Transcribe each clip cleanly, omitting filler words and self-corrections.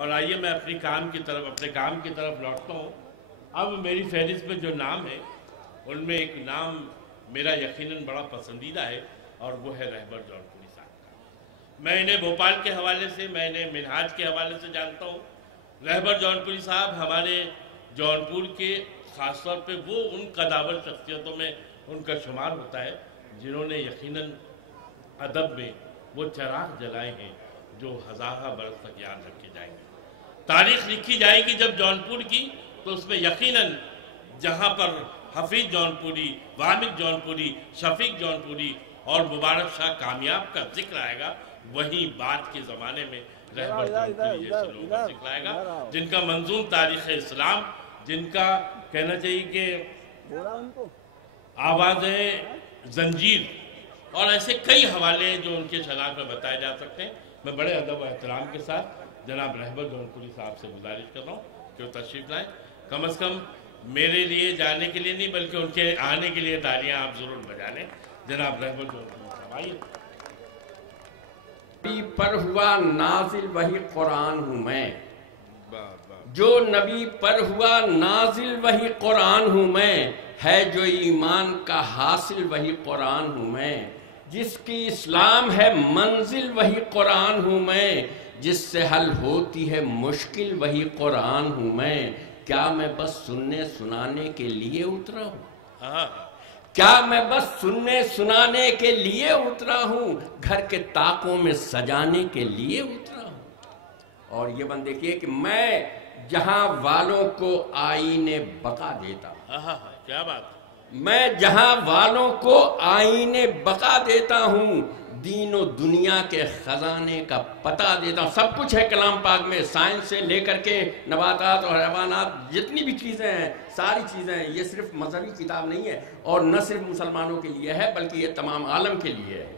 اور آئیے میں اپنے کام کی طرف لوٹتا ہوں۔ اب میری فہرست میں جو نام ہے ان میں ایک نام میرا یقیناً بڑا پسندیدہ ہے، اور وہ ہے رہبر جونپوری صاحب کا۔ میں انہیں بھوپال کے حوالے سے، میں انہیں منہاج کے حوالے سے جانتا ہوں۔ رہبر جونپوری صاحب ہمارے جونپور کے خاص طور پہ وہ ان قداور شخصیتوں میں ان کا شمار ہوتا ہے جنہوں نے یقیناً ادب میں وہ چراغ جلائے ہیں جو ہزارہ برس تک یاد رکھے جائیں گے۔ تاریخ لکھی جائے گی جب جونپور کی، تو اس میں یقیناً جہاں پر حفیظ جونپوری، وامد جونپوری، شفیق جونپوری اور مبارک شاہ کامیاب کا ذکر آئے گا، وہیں بعد کے زمانے میں رہبر جونپوری جیسے لوگوں کا ذکر آئے گا، جن کا منظوم تاریخ اسلام، جن کا کہنا چاہیے کہ آواز زنجیر اور ایسے کئی حوالے جو ان کے شناخت میں بتائے جا سکتے ہیں۔ میں بڑے ادب و احترام کے ساتھ جناب رہبر جونپوری صاحب سے گزارش کر رہا ہوں کہ وہ تشریف لائیں۔ کم از کم میرے لیے جانے کے لیے نہیں بلکہ ان کے آنے کے لیے تالیاں آپ ضرور بجا لیں۔ جناب رہبر جونپوری صاحب آئیے۔ نبی پر ہوا نازل وہی قرآن ہوں میں، جو نبی پر ہوا نازل وہی قرآن ہوں میں، ہے جو ایمان کا حاصل وہی قرآن ہوں میں، جس کی اسلام ہے منزل وہی قرآن ہوں میں، جس سے حل ہوتی ہے مشکل وہی قرآن ہوں میں۔ کیا میں بس سننے سنانے کے لیے اترا ہوں؟ کیا میں بس سننے سنانے کے لیے اترا ہوں؟ گھر کے طاقوں میں سجانے کے لیے اترا ہوں۔ اور یہ بند دیکھیے کہ میں جہاں والوں کو آئین بقا دیتا ہوں، کیا بات، میں جہاں والوں کو آئین بقا دیتا ہوں، دین و دنیا کے خزانے کا پتہ دیتا ہوں۔ سب کچھ ہے کلام پاک میں، سائنس سے لے کر کے نباتات اور حیوانات، جتنی بھی چیزیں ہیں، ساری چیزیں ہیں۔ یہ صرف مذہبی کتاب نہیں ہے، اور نہ صرف مسلمانوں کے لیے ہے بلکہ یہ تمام عالم کے لیے ہے۔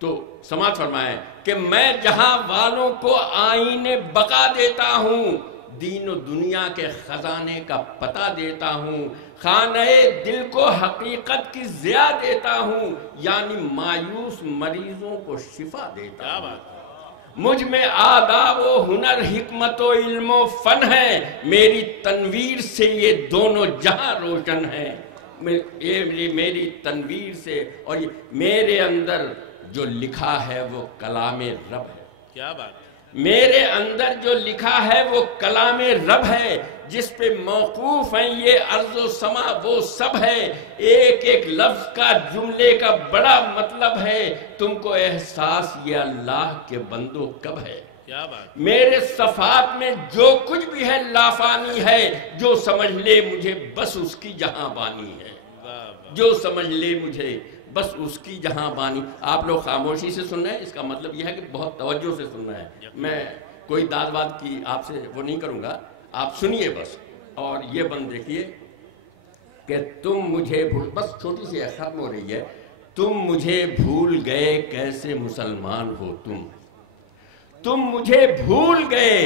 تو سماعت فرمائیں کہ میں جہاں والوں کو آئین بقا دیتا ہوں، دین و دنیا کے خزانے کا پتہ دیتا ہوں، خانہ دل کو حقیقت کی ضیاء دیتا ہوں، یعنی مایوس مریضوں کو شفا دیتا ہوں۔ مجھ میں آداب و ہنر، حکمت و علم و فن ہے، میری تنویر سے یہ دونوں جہاں روشن ہیں۔ یہ میری تنویر سے، اور یہ میرے اندر جو لکھا ہے وہ کلام رب ہے۔ کیا بات، میرے اندر جو لکھا ہے وہ کلام رب ہے، جس پہ موقوف ہیں یہ ارض و سما وہ سب ہے۔ ایک ایک لفظ کا، جملے کا بڑا مطلب ہے، تم کو احساس یہ اللہ کے بندو کب ہے؟ کیا بات، میرے صفات میں جو کچھ بھی ہے لافانی ہے، جو سمجھ لے مجھے بس اس کی جہاں بانی ہے، جو سمجھ لے مجھے بس اس کی جہاں بانی۔ آپ لوگ خاموشی سے سننا ہے، اس کا مطلب یہ ہے کہ بہت توجہ سے سننا ہے۔ میں کوئی داد واد کی آپ سے وہ نہیں کروں گا، آپ سنیے بس۔ اور یہ بند دیکھیے کہ تم مجھے بھول، بس چھوٹی سی ختم ہو رہی ہے، تم مجھے بھول گئے کیسے مسلمان ہو تم مجھے بھول گئے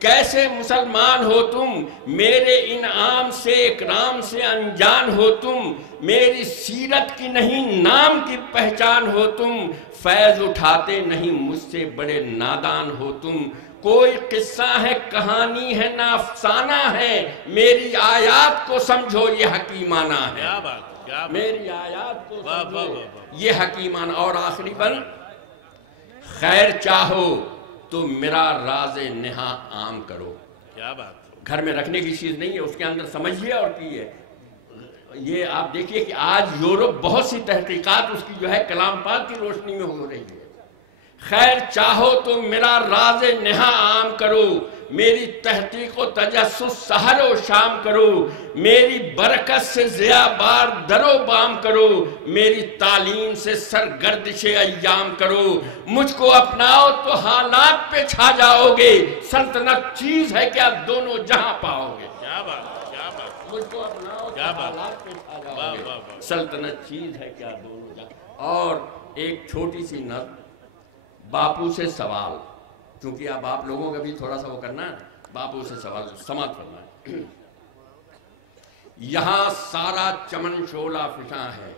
کیسے مسلمان ہو تم، میرے انعام سے اکرام سے انجان ہو تم، میری سیرت کی نہیں نام کی پہچان ہو تم، فیض اٹھاتے نہیں مجھ سے بڑے نادان ہو تم، کوئی قصہ ہے کہانی ہے نہ افسانہ ہے، میری آیات کو سمجھو یہ حکیمانہ ہے۔ کیا بات، کیا بات، میری آیات کو واہ واہ سمجھو واہ، یہ حکیمانہ۔ اور آخری بل، خیر چاہو تو میرا راز نہاں عام کرو۔ کیا بات، گھر میں رکھنے کی چیز نہیں ہے، اس کے اندر سمجھیے اور پیئے۔ یہ آپ دیکھیے کہ آج یورپ بہت سی تحقیقات اس کی جو ہے کلام پاک کی روشنی میں ہو رہی ہے۔ خیر چاہو تو میرا راز نہاں عام کرو، میری تحقیق و تجسس سحر و شام کرو، میری برکت سے ضیاء بار در و بام کرو، میری تعلیم سے سرگردش ایام کرو، مجھ کو اپناؤ تو حالات پہ چھا جاؤ گے، سلطنت چیز ہے کیا دونوں جہاں پاؤ گے۔ کیا بات، کیا بات، مجھ کو اپناؤ تو کیا بات، حالات پہ چھا واہ جاؤ گے، واہ واہ، سلطنت چیز ہے کیا دونوں جہاں۔ اور ایک چھوٹی سی نظم، باپو سے سوال، چونکہ اب آپ لوگوں کا بھی تھوڑا سا وہ کرنا ہے، باپو سے سوال سماعت کرنا ہے۔ یہاں سارا چمن شعلہ فشاں ہے،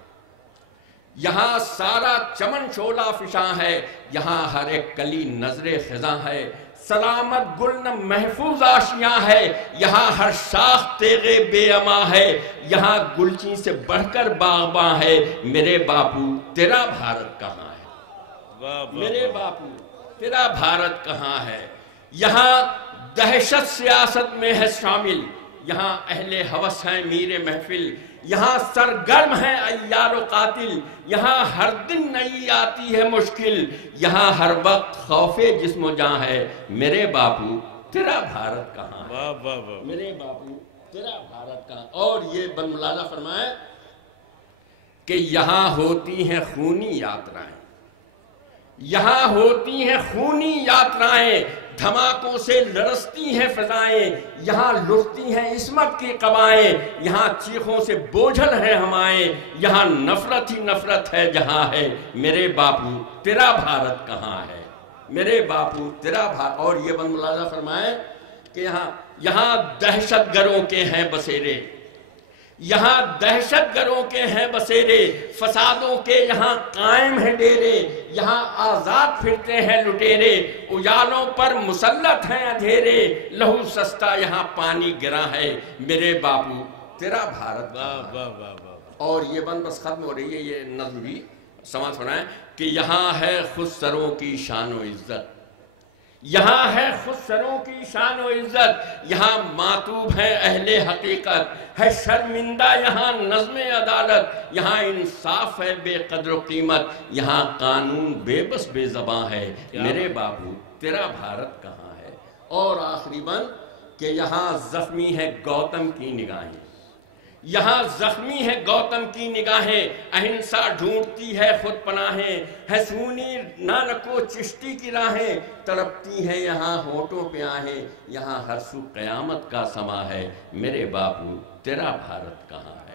یہاں سارا چمن شعلہ فشاں ہے، یہاں ہر ایک کلی نظر خزاں ہے، سلامت گل محفوظ آشیاں ہے، یہاں ہر شاخ تیغے بے اما ہے، یہاں گلچین سے بڑھ کر باغباں ہے۔ میرے باپو تیرا بھارت کہاں ہے؟ میرے باپو تیرا بھارت کہاں ہے؟ یہاں دہشت سیاست میں ہے شامل، یہاں اہل ہوس ہیں میر محفل، یہاں سرگرم ہے عیار و قاتل، یہاں ہر دن نئی آتی ہے مشکل، یہاں ہر وقت خوف جسم و جاں ہے۔ میرے باپو تیرا بھارت کہاں ہے؟ میرے باپو تیرا بھارت کہاں؟ اور یہ بند ملازہ فرمائے کہ یہاں ہوتی ہیں خونی یاترائیں، یہاں ہوتی ہیں خونی یاترائیں، دھماکوں سے لرزتی ہیں فضائیں، یہاں لڑتی ہیں عصمت کی قبائیں، یہاں چیخوں سے بوجھل ہیں ہمائیں، یہاں نفرت ہی نفرت ہے جہاں ہے۔ میرے باپو تیرا بھارت کہاں ہے؟ میرے باپو تیرا بھارت۔ اور یہ بند ملازہ فرمائے کہ یہاں دہشت گروں کے ہیں بسیرے، یہاں دہشت گروں کے ہیں بسیرے، فسادوں کے یہاں قائم ہیں ڈیرے، یہاں آزاد پھرتے ہیں لٹیرے، اجالوں پر مسلط ہیں اندھیرے، لہو سستا یہاں پانی گرا ہے۔ میرے باپو تیرا بھارت کہاں ہے؟ اور یہ بند بس ختم ہو رہی ہے یہ نظم بھی سمجھ سنائیں کہ یہاں ہے خسروں کی شان و عزت، یہاں ہے خسروں کی شان و عزت، یہاں ماتوب ہے اہل حقیقت، ہے شرمندہ یہاں نظم عدالت، یہاں انصاف ہے بے قدر و قیمت، یہاں قانون بے بس بے زباں ہے۔ میرے باپو تیرا بھارت کہاں ہے؟ اور آخری بند کہ یہاں زخمی ہے گوتم کی نگاہیں، یہاں زخمی ہے گوتم کی نگاہیں، اہنسا ڈھونڈتی ہے خود پناہیں، ہے سونی نہ رکھو چشتی کی راہیں، تڑپتی ہے یہاں ہونٹوں پہ آہیں، یہاں ہر سو قیامت کا سما ہے۔ میرے باپو تیرا بھارت کہاں ہے؟